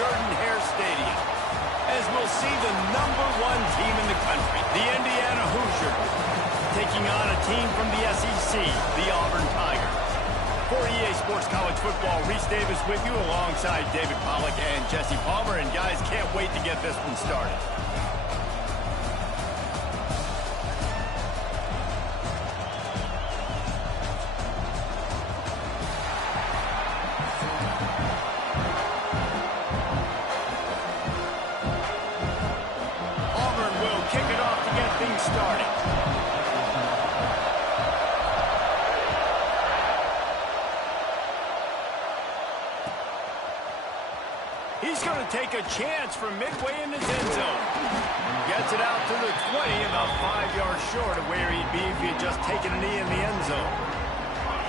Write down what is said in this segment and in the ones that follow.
Jordan-Hare Stadium, as we'll see the #1 team in the country, the Indiana Hoosiers, taking on a team from the SEC, the Auburn Tigers. For EA Sports College Football, Reese Davis with you alongside David Pollack and Jesse Palmer, and guys, can't wait to get this one started. He's going to take a chance from midway in his end zone. Gets it out to the 20, about 5 yards short of where he'd be if he had just taken a knee in the end zone.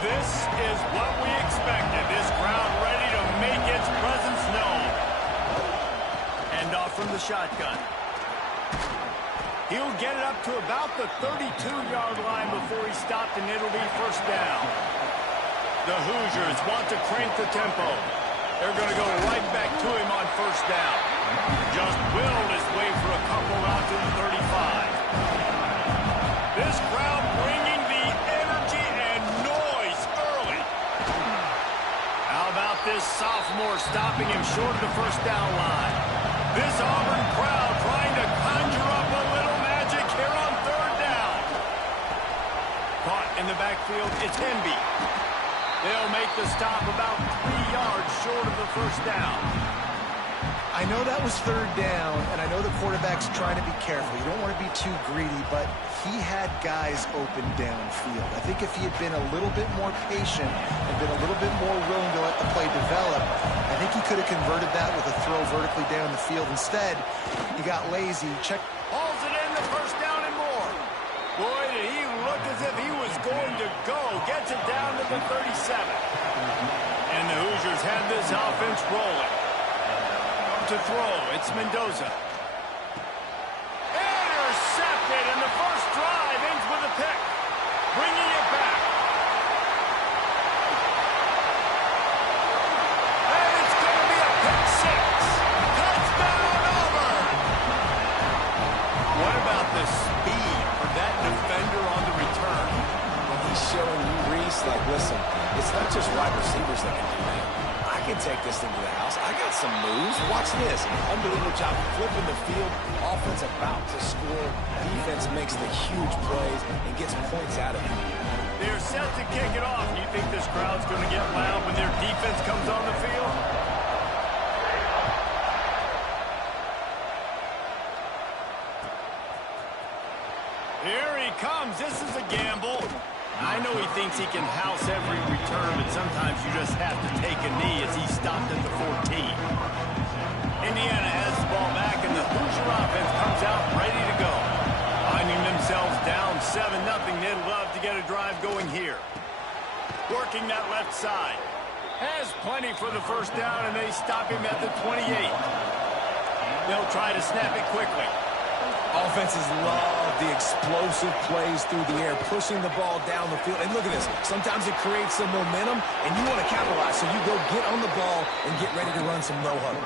This is what we expected. This crowd ready to make its presence known. Hand off from the shotgun. He'll get it up to about the 32-yard line before he stopped, and it'll be first down. The Hoosiers want to crank the tempo. They're going to go right back to him on first down. Just willed his way for a couple out to the 35. This crowd bringing the energy and noise early. How about this sophomore stopping him short of the first down line? This Auburn crowd trying to conjure up a little magic here on third down. Caught in the backfield, it's Hemby. They'll make the stop about 3 yards short of the first down. I know that was third down, and I know the quarterback's trying to be careful. You don't want to be too greedy, but he had guys open downfield. I think if he had been a little bit more patient and been a little bit more willing to let the play develop, I think he could have converted that with a throw vertically down the field. Instead, he got lazy. Hauls it in, the first down and more. Boy, did he look as if he was going to go. Gets it down to the 37. And the Hoosiers have this offense rolling. To throw, it's Mendoza. Intercepted, and the first drive ends with a pick. Bringing it back. And it's going to be a pick six. Touchdown, Auburn! What about the speed for that defender on the return? Well, he's showing you, Reese, like, listen, it's not just wide receivers that can do that. I can take this thing to the house. I got some moves. Watch this. Unbelievable job flipping the field. Offense about to score. Defense makes the huge plays and gets points out of it. They're set to kick it off. You think this crowd's going to get loud when their defense comes on the field? Here he comes. This is a gamble. I know he thinks he can house every return, but sometimes you just have to take a knee as he stopped at the 14. Indiana has the ball back, and the Hoosier offense comes out ready to go. Finding themselves down 7-0, they'd love to get a drive going here. Working that left side. Has plenty for the first down, and they stop him at the 28. They'll try to snap it quickly. Offenses love the explosive plays through the air, pushing the ball down the field. And look at this. Sometimes it creates some momentum, and you want to capitalize. So you go get on the ball and get ready to run some no-huddle.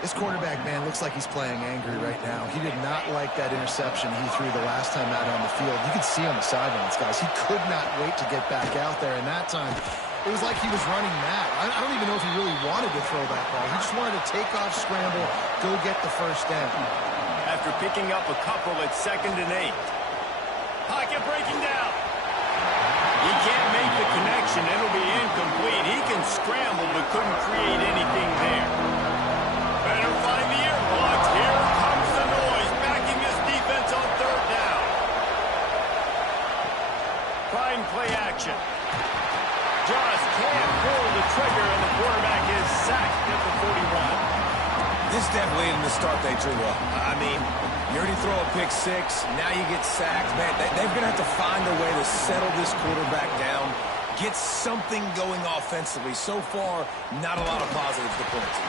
This quarterback, man, looks like he's playing angry right now. He did not like that interception he threw the last time out on the field. You could see on the sidelines, guys. He could not wait to get back out there, and that time it was like he was running mad. I don't even know if he really wanted to throw that ball. He just wanted to take off, scramble, go get the first down. After picking up a couple at 2nd and 8. Pocket breaking down. He can't make the connection. It'll be incomplete. He can scramble but couldn't create anything there. Better find the earplugs. Here comes the noise backing this defense on third down. Trying play action. Just can't pull the trigger, and the quarterback is sacked at the 41. This definitely isn't the start they drew up. I mean, you already throw a pick six, now you get sacked. Man, they're going to have to find a way to settle this quarterback down, get something going offensively. So far, not a lot of positives to point to.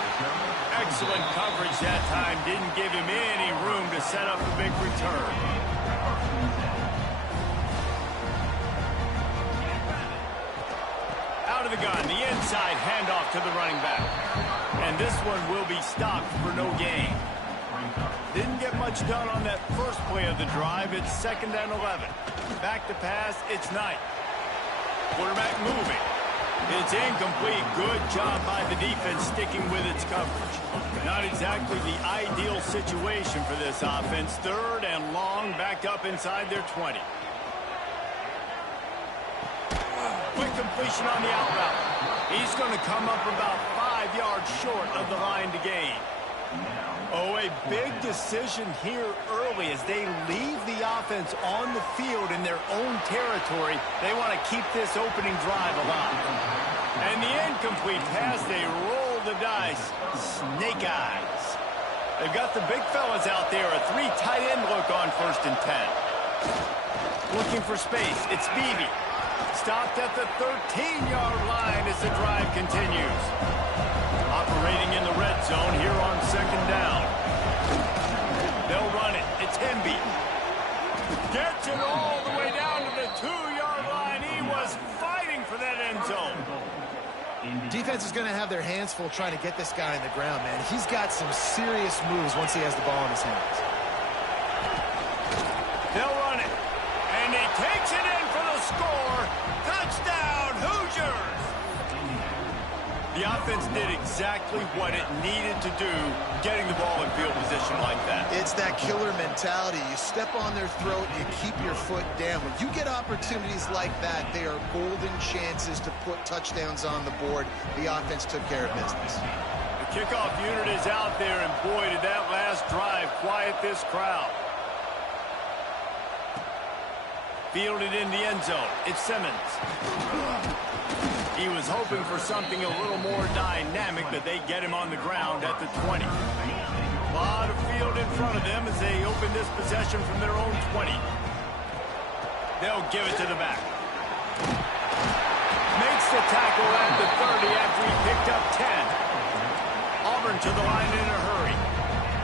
Excellent coverage that time. Didn't give him any room to set up the big return. Out of the gun, the inside handoff to the running back. And this one will be stopped for no gain. Didn't get much done on that first play of the drive. It's 2nd and 11. Back to pass, it's Knight. Quarterback moving. It's incomplete. Good job by the defense sticking with its coverage. Not exactly the ideal situation for this offense. 3rd and long, backed up inside their 20. Quick completion on the out route. He's going to come up about 5 yards short of the line to gain. Oh, a big decision here early as they leave the offense on the field in their own territory. They want to keep this opening drive alive. And the incomplete pass, they roll the dice. Snake eyes. They've got the big fellas out there. A 3 tight end look on 1st and 10. Looking for space. It's Beebe. Stopped at the 13-yard line as the drive continues. Operating in the red zone here on 2nd down. They'll run it. It's Hemby. Gets it all the way down to the 2-yard line. He was fighting for that end zone. Defense is going to have their hands full trying to get this guy on the ground, man. He's got some serious moves once he has the ball in his hands. They'll run it. And he takes it in for the score. Touchdown, Hoosiers! The offense did exactly what it needed to do, getting the ball in field position like that. It's that killer mentality. You step on their throat, you keep your foot down. When you get opportunities like that, they are golden chances to put touchdowns on the board. The offense took care of business. The kickoff unit is out there, and boy, did that last drive quiet this crowd. Fielded in the end zone. It's Simmons. He was hoping for something a little more dynamic, but they get him on the ground at the 20. A lot of field in front of them as they open this possession from their own 20. They'll give it to the back. Makes the tackle at the 30 after he picked up 10. Auburn to the line in a hurry.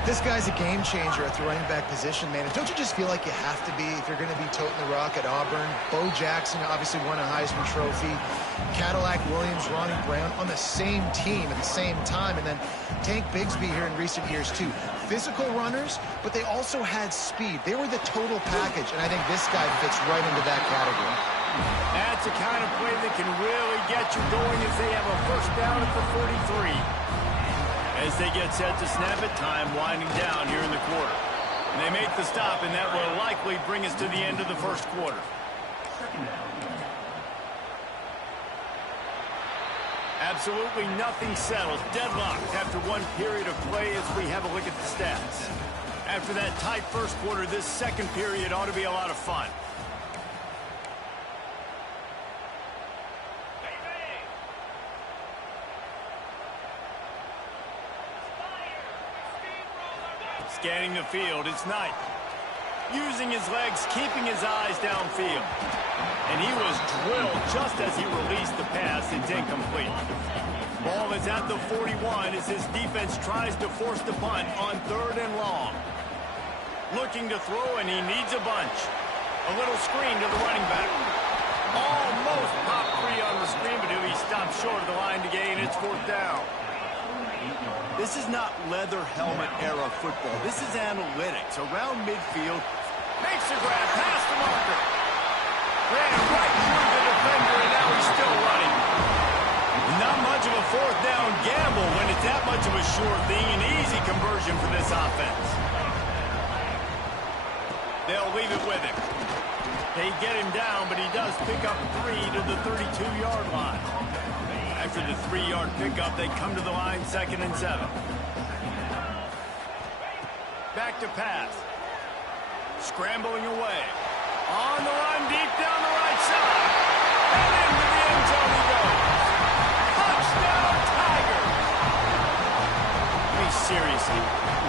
This guy's a game changer at the running back position, man. And don't you just feel like you have to be if you're going to be toting the rock at Auburn? Bo Jackson obviously won a Heisman Trophy. Cadillac Williams, Ronnie Brown on the same team at the same time. And then Tank Bigsby here in recent years, too. Physical runners, but they also had speed. They were the total package, and I think this guy fits right into that category. That's the kind of play that can really get you going as they have a 1st down at the 43. As they get set to snap it, time winding down here in the quarter. And they make the stop, and that will likely bring us to the end of the 1st quarter. Absolutely nothing settled. Deadlocked after one period of play as we have a look at the stats. After that tight 1st quarter, this 2nd period ought to be a lot of fun. Scanning the field, it's Knight. Using his legs, keeping his eyes downfield. And he was drilled just as he released the pass. It's incomplete. Ball is at the 41 as his defense tries to force the punt on 3rd and long. Looking to throw, and he needs a bunch. A little screen to the running back. Almost popped free on the screen, but he stopped short of the line to gain. It's 4th down. This is not leather helmet era football. This is analytics. Around midfield, makes the grab, past the marker. Ran right through the defender, and now he's still running. Not much of a 4th down gamble when it's that much of a sure thing. An easy conversion for this offense. They'll leave it with him. They get him down, but he does pick up 3 to the 32-yard line. After the 3-yard pickup, they come to the line 2nd and 7. Back to pass. Scrambling away. On the run, deep down the right side. And into the end zone he goes. Touchdown, Tigers! I mean, seriously,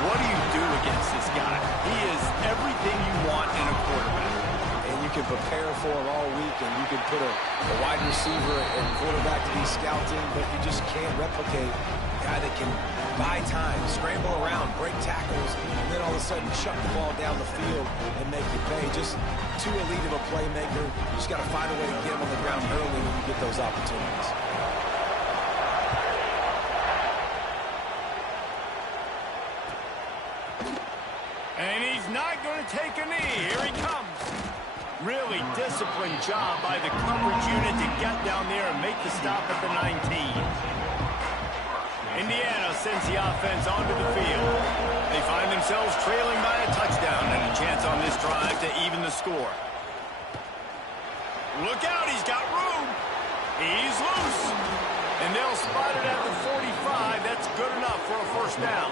what do you do against this guy? He is everything you want in a quarterback. And you can prepare for him all week, and you can put a wide receiver and quarterback to be scouting, but you just can't replicate a guy that can buy time, scramble around, break tackles, and then all of a sudden chuck the ball down the field and make you pay. Just too elite of a playmaker. You just got to find a way to get him on the ground early when you get those opportunities. And he's not going to take a knee. Here he comes. Really disciplined job by the coverage unit to get down there and make the stop at the 19. Indiana sends the offense onto the field. They find themselves trailing by a touchdown and a chance on this drive to even the score. Look out, he's got room. He's loose. And they'll spot it at the 45. That's good enough for a first down.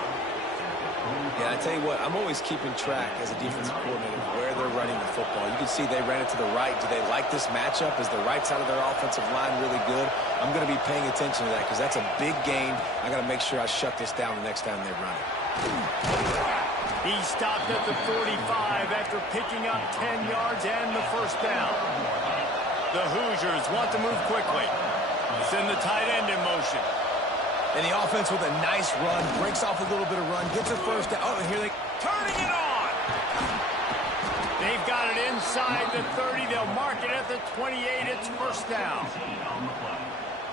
Yeah, I tell you what, I'm always keeping track as a defensive coordinator of where they're running the football. You can see they ran it to the right. Do they like this matchup? Is the right side of their offensive line really good? I'm going to be paying attention to that because that's a big gain. I got to make sure I shut this down the next time they run it. He stopped at the 45 after picking up 10 yards and the first down. The Hoosiers want to move quickly. Send the tight end in motion. And the offense with a nice run, breaks off a little bit of run, gets a first down. Oh, and here they... Turning it on! They've got it inside the 30. They'll mark it at the 28. It's first down.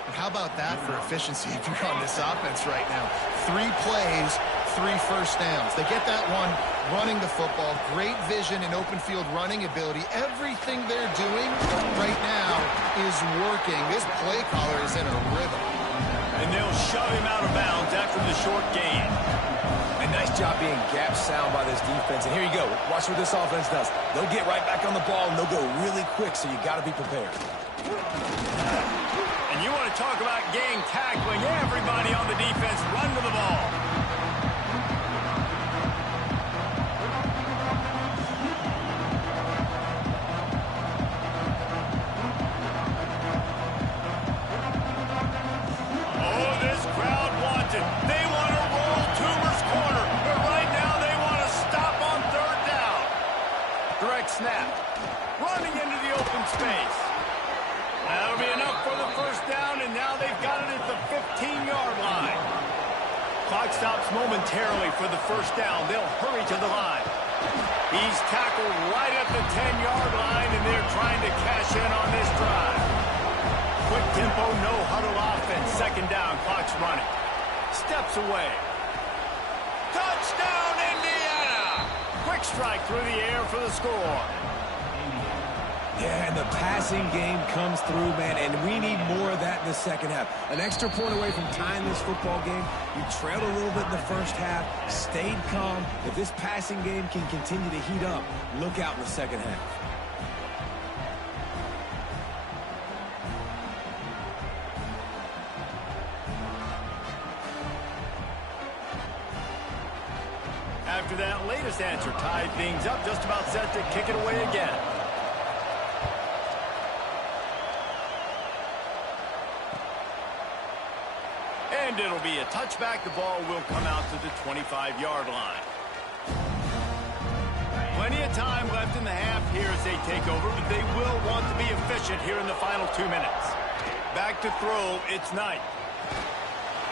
But how about that for efficiency if you're on this offense right now? 3 plays, 3 first downs. They get that one running the football. Great vision and open field running ability. Everything they're doing right now is working. This play caller is in a rhythm. And they'll shove him out of bounds after the short gain. A nice job being gap sound by this defense. And here you go. Watch what this offense does. They'll get right back on the ball, and they'll go really quick, so you got to be prepared. And you want to talk about gang tackling. Everybody on the defense run to the ball. They want to roll Toomer's corner, but right now they want to stop on third down. Direct snap. Running into the open space. That'll be enough for the first down, and now they've got it at the 15-yard line. Clock stops momentarily for the first down. They'll hurry to the line. He's tackled right at the 10-yard line, and they're trying to cash in on this drive. Quick tempo, no huddle offense. Second down, clock's running. Steps away. Touchdown, Indiana! Quick strike through the air for the score. Yeah, and the passing game comes through, man, and we need more of that in the second half. An extra point away from tying this football game. You trailed a little bit in the first half, stayed calm. If this passing game can continue to heat up, look out in the second half. After that latest answer tied things up, just about set to kick it away again. And it'll be a touchback. The ball will come out to the 25-yard line. Plenty of time left in the half here as they take over, but they will want to be efficient here in the final 2 minutes. Back to throw, it's Knight.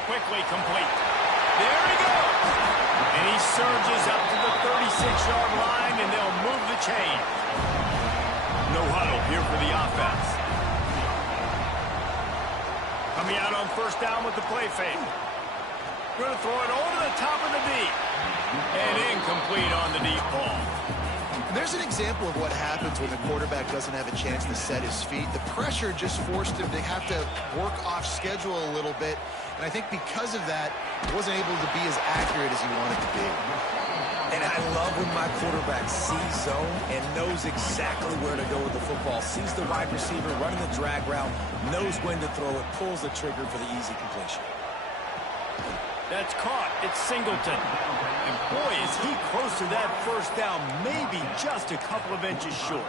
Quickly complete. There he goes! And he surges up to the 36-yard line, and they'll move the chain. No huddle here for the offense. Coming out on first down with the play fake. Going to throw it over the top of the deep. And incomplete on the deep ball. There's an example of what happens when the quarterback doesn't have a chance to set his feet. The pressure just forced him to have to work off schedule a little bit. And I think because of that, he wasn't able to be as accurate as he wanted to be. And I love when my quarterback sees zone and knows exactly where to go with the football. Sees the wide receiver running the drag route, knows when to throw it, pulls the trigger for the easy completion. That's caught. It's Singleton. And boy, is he close to that first down, maybe just a couple of inches short.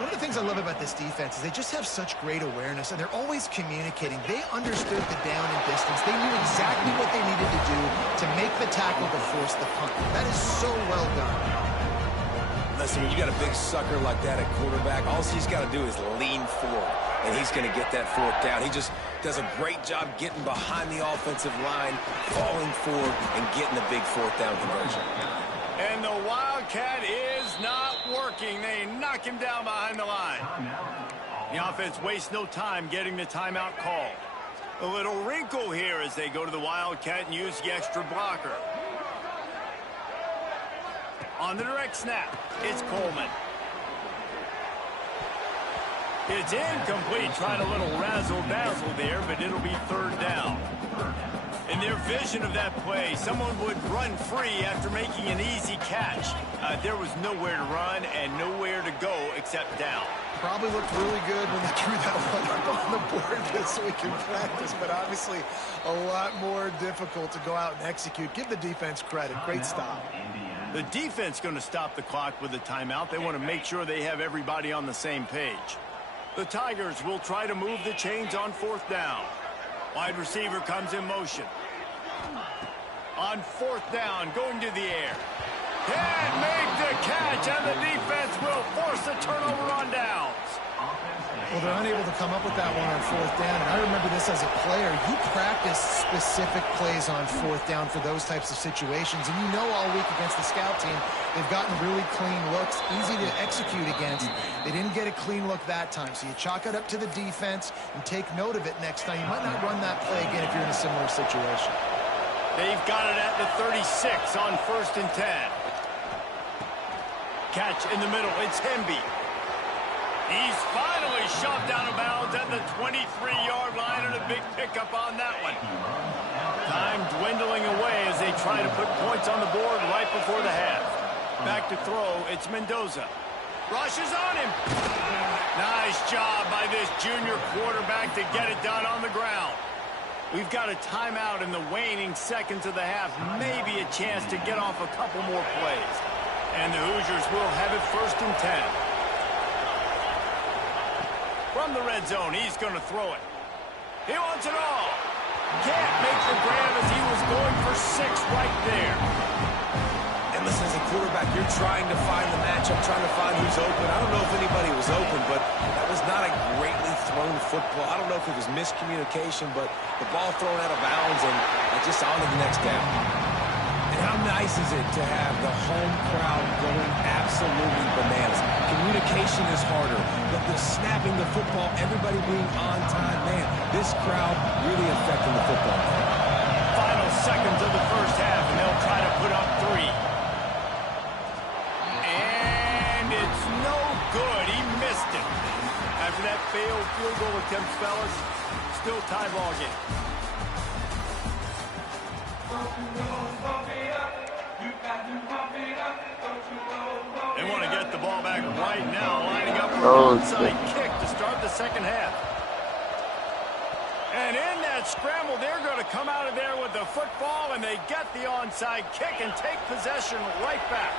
One of the things I love about this defense is they just have such great awareness, and they're always communicating. They understood the down and distance. They knew exactly what they needed to do to make the tackle to force the punt. That is so well done. Listen, when you got a big sucker like that at quarterback, all he's got to do is lean forward, and he's going to get that fourth down. He just does a great job getting behind the offensive line, falling forward, and getting the big fourth down conversion. And the Wildcat is not working. They knock him down behind the line. The offense wastes no time getting the timeout call. A little wrinkle here as they go to the Wildcat and use the extra blocker. On the direct snap, it's Coleman. It's incomplete, trying a little razzle-dazzle there, but it'll be third down. In their vision of that play, someone would run free after making an easy catch. There was nowhere to run and nowhere to go except down. Probably looked really good when they threw that one up on the board this week in practice, but obviously a lot more difficult to go out and execute. Give the defense credit. Great stop. The defense going to stop the clock with a timeout. They want to make sure they have everybody on the same page. The Tigers will try to move the chains on fourth down. Wide receiver comes in motion. On fourth down, going to the air. Can't make the catch, and the defense will force a turnover on downs. Well, they're unable to come up with that one on fourth down, and I remember this as a player. You practice specific plays on fourth down for those types of situations, and you know all week against the scout team, they've gotten really clean looks, easy to execute against. They didn't get a clean look that time, so you chalk it up to the defense and take note of it next time. You might not run that play again if you're in a similar situation. They've got it at the 36 on 1st and 10. Catch in the middle, it's Hemby. He's finally shoved out of bounds at the 23-yard line, and a big pickup on that one. Time dwindling away as they try to put points on the board right before the half. Back to throw, it's Mendoza. Rushes on him. Nice job by this junior quarterback to get it done on the ground. We've got a timeout in the waning seconds of the half. Maybe a chance to get off a couple more plays. And the Hoosiers will have it 1st and 10. From the red zone, he's going to throw it. He wants it all. Can't make the grab as he was going for 6 right there. And listen, as a quarterback, you're trying to find the matchup, trying to find who's open. I don't know if anybody was open, but that was not a greatly thrown football. I don't know if it was miscommunication, but the ball thrown out of bounds and just on to the next down. And how nice is it to have the home crowd going absolutely bananas? Communication is harder, but the snapping the football, everybody being on time, man, this crowd really affecting the football game. Final seconds of the first half, and they'll try to put up 3. And it's no good. He missed it. After that failed field goal attempt, fellas, still tie ball game. They want to get the ball back right now, lining up for an onside kick to start the second half. And in that scramble, they're going to come out of there with the football, and they get the onside kick and take possession right back.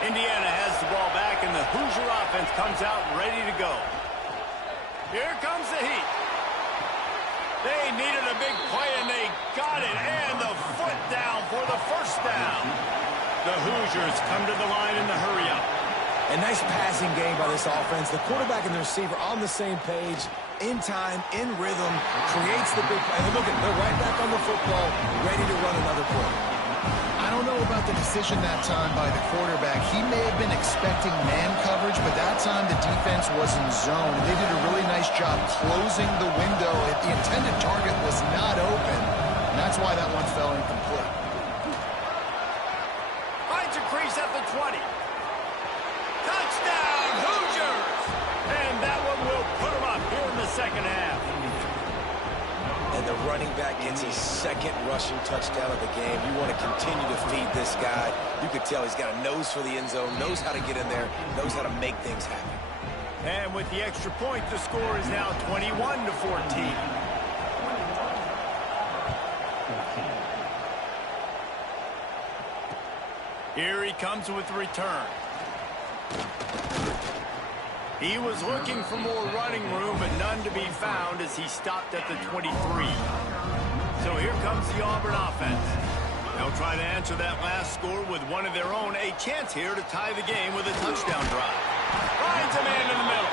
Indiana has the ball back, and the Hoosier offense comes out ready to go. Here comes the heat. They needed a big play, and they got it, and the foot down for the first down. The Hoosiers come to the line in the hurry-up. A nice passing game by this offense. The quarterback and the receiver on the same page, in time, in rhythm, creates the big play. And look, they're right back on the football, ready to run another play. I don't know about the decision that time by the quarterback. He may have been expecting man coverage, but that time the defense was in zone. They did a really nice job closing the window. The intended target was not open, and that's why that one fell incomplete. Finds a crease at the 20. Touchdown, Hoosiers! And that one will put them up here in the second half. And the running back gets his second rushing touchdown of the game. You want to continue to feed this guy. You could tell he's got a nose for the end zone, knows how to get in there, knows how to make things happen. And with the extra point, the score is now 21-14. Here he comes with the return. He was looking for more running room, but none to be found as he stopped at the 23. So here comes the Auburn offense. They'll try to answer that last score with one of their own. A chance here to tie the game with a touchdown drive. Finds a man in the middle.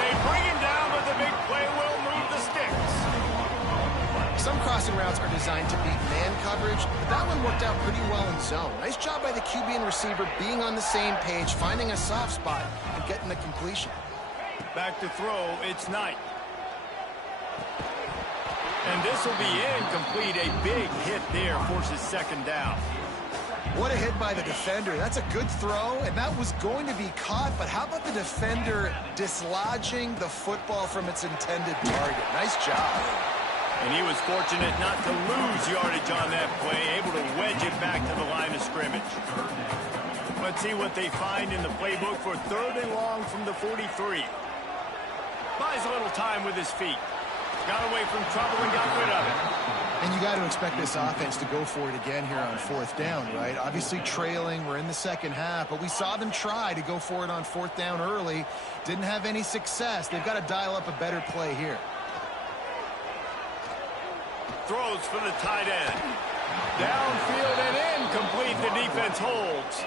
They bring him down, but the big play will move the sticks. Some crossing routes are designed to beat man coverage, but that one worked out pretty well in zone. Nice job by the QB and receiver being on the same page, finding a soft spot, and getting the completion. Back to throw, it's Knight. And this will be incomplete. A big hit there forces second down. What a hit by the defender. That's a good throw, and that was going to be caught, but how about the defender dislodging the football from its intended target? Nice job. And he was fortunate not to lose yardage on that play, able to wedge it back to the line of scrimmage. Let's see what they find in the playbook for 3rd and long from the 43. Buys a little time with his feet. Got away from trouble and got rid of it. And you got to expect this offense to go for it again here on 4th down, right? Obviously trailing, we're in the second half, but we saw them try to go for it on 4th down early. Didn't have any success. They've got to dial up a better play here. Throws for the tight end. Downfield and incomplete. The defense holds.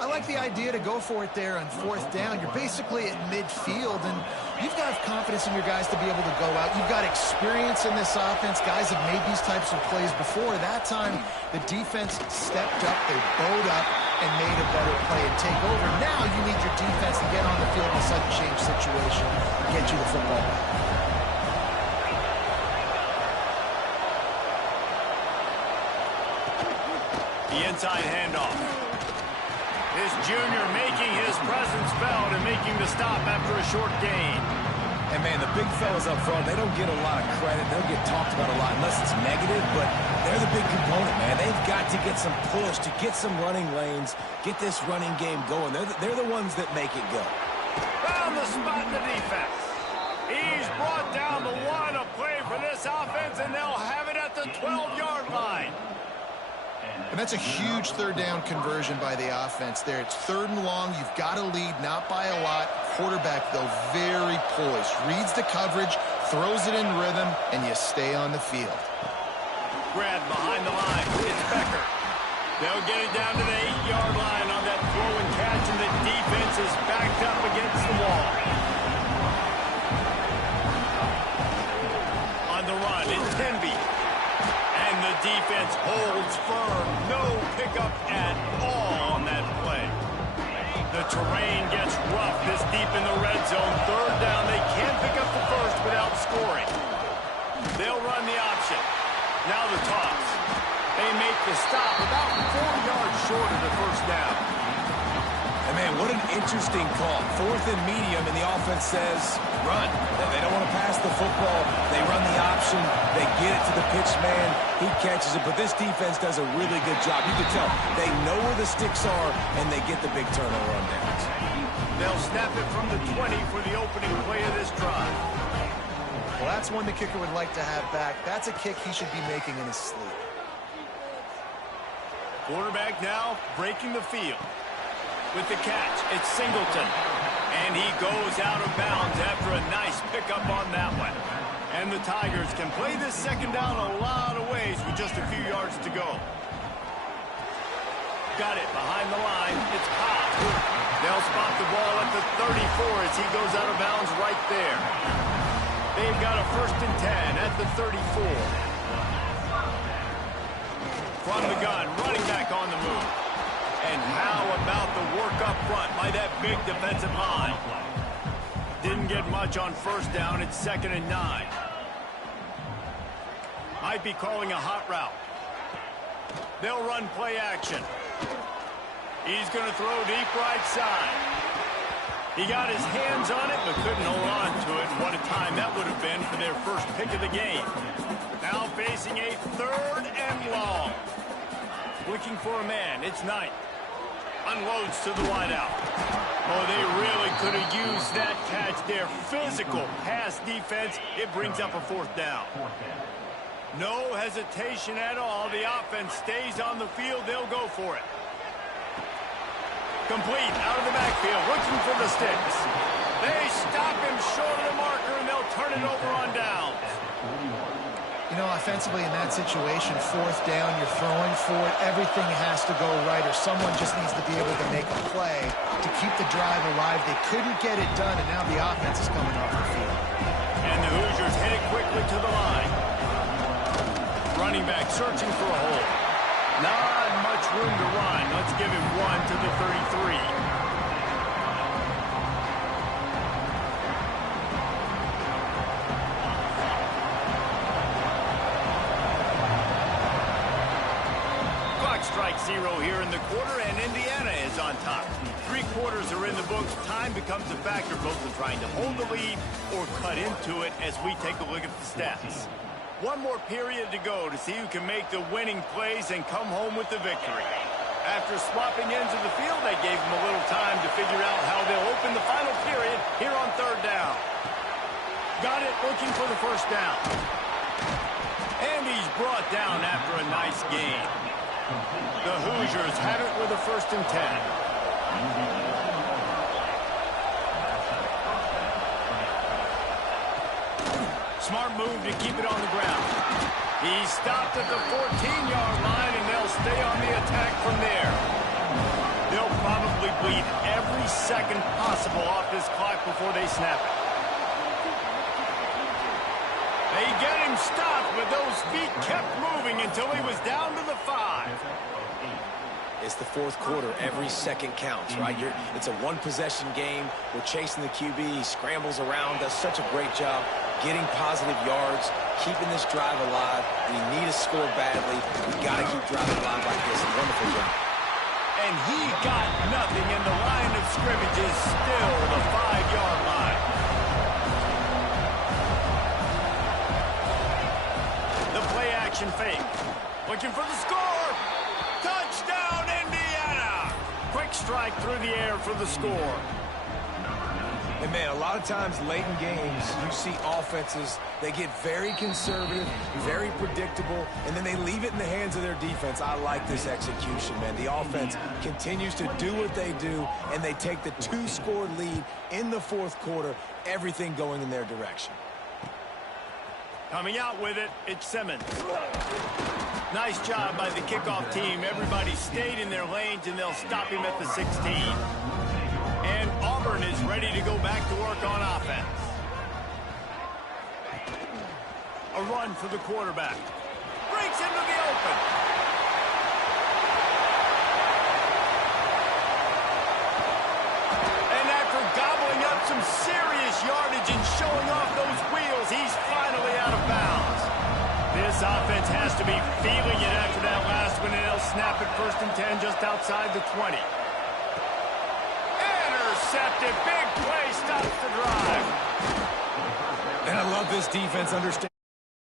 I like the idea to go for it there on 4th down. You're basically at midfield, and you've got to have confidence in your guys to be able to go out. You've got experience in this offense. Guys have made these types of plays before. That time, the defense stepped up, they bowed up, and made a better play and take over. Now you need your defense to get on the field in a sudden change situation and get you the football back. The inside handoff. This junior making his presence felt and making the stop after a short gain. And, man, the big fellas up front, they don't get a lot of credit. They'll get talked about a lot unless it's negative, but they're the big component, man. They've got to get some push, to get some running lanes, get this running game going. They're the ones that make it go. Found the spot in the defense. He's brought down the one, a play for this offense, and they'll have it at the 12-yard line. And that's a huge 3rd down conversion by the offense there. It's 3rd and long. You've got to lead, not by a lot. Quarterback, though, very poised. Reads the coverage, throws it in rhythm, and you stay on the field. Grab behind the line. It's Becker. They'll get it down to the 8-yard line on that throw and catch, and the defense is backed up against the wall. On the run, it's Tenby. And the defense holds firm. No pickup at all on that play. The terrain gets rough this deep in the red zone. 3rd down. They can't pick up the first without scoring. They'll run the option. Now the toss. They make the stop about 4 yards short of the first down. And, man, what an interesting call. 4th and medium, and the offense says, run. They don't want to pass the football. They run the option. They get it to the pitch man. He catches it, but this defense does a really good job. You can tell they know where the sticks are, and they get the big turnover on downs. They'll snap it from the 20 for the opening play of this drive. Well, that's one the kicker would like to have back. That's a kick he should be making in his sleep. Quarterback now breaking the field. With the catch, it's Singleton. And he goes out of bounds after a nice pickup on that one. And the Tigers can play this 2nd down a lot of ways with just a few yards to go. Got it behind the line. It's Pop. They'll spot the ball at the 34 as he goes out of bounds right there. They've got a 1st and 10 at the 34. From the gun, running back on the move. And how about the work up front by that big defensive line? Didn't get much on 1st down. It's 2nd and 9. Might be calling a hot route. They'll run play action. He's going to throw deep right side. He got his hands on it but couldn't hold on to it. What a time that would have been for their first pick of the game. Now facing a 3rd and long. Looking for a man. It's Knight. Unloads to the wideout. Oh, they really could have used that catch there. Physical pass defense. It brings up a 4th down. No hesitation at all. The offense stays on the field. They'll go for it. Complete out of the backfield. Looking for the sticks. They stop him short of the marker, and they'll turn it over on downs. You know, offensively in that situation, 4th down, you're throwing for it. Everything has to go right, or someone just needs to be able to make a play to keep the drive alive. They couldn't get it done, and now the offense is coming off the field. And the Hoosiers hit it quickly to the line. Running back searching for a hole. Not much room to run. Let's give him one to the 33. strike zero here in the quarter, and Indiana is on top. 3 quarters are in the books. Time becomes a factor both in trying to hold the lead or cut into it as we take a look at the stats. 1 more period to go to see who can make the winning plays and come home with the victory. After swapping ends of the field, they gave them a little time to figure out how they'll open the final period here on 3rd down. Got it, looking for the 1st down. And he's brought down after a nice gain. The Hoosiers have it with a 1st and 10. Smart move to keep it on the ground. He stopped at the 14-yard line, and they'll stay on the attack from there. They'll probably bleed every second possible off this clock before they snap it. They get him stopped, but those feet kept moving until he was down to the 5. It's the 4th quarter. Every second counts, right? It's a 1-possession game. We're chasing the QB. He scrambles around, does such a great job getting positive yards, keeping this drive alive. We need a score badly. We got to keep driving alive like this. Wonderful job. And he got nothing, and the line of scrimmage is still the 5-yard line. The play-action fake. Looking for the score. Touchdown, Indiana! Quick strike through the air for the score. And, man, a lot of times late in games, you see offenses, they get very conservative, very predictable, and then they leave it in the hands of their defense. I like this execution, man. The offense continues to do what they do, and they take the 2-score lead in the 4th quarter, everything going in their direction. Coming out with it, it's Simmons. Nice job by the kickoff team. Everybody stayed in their lanes, and they'll stop him at the 16. And Auburn is ready to go back to work on offense. A run for the quarterback. Breaks into the open. And after gobbling up some serious yardage and showing off those wheels, he's finally out of bounds. This offense has to be feeling it after that last one, and they'll snap it 1st and 10 just outside the 20. Intercepted. Big play stops the drive. And I love this defense understanding.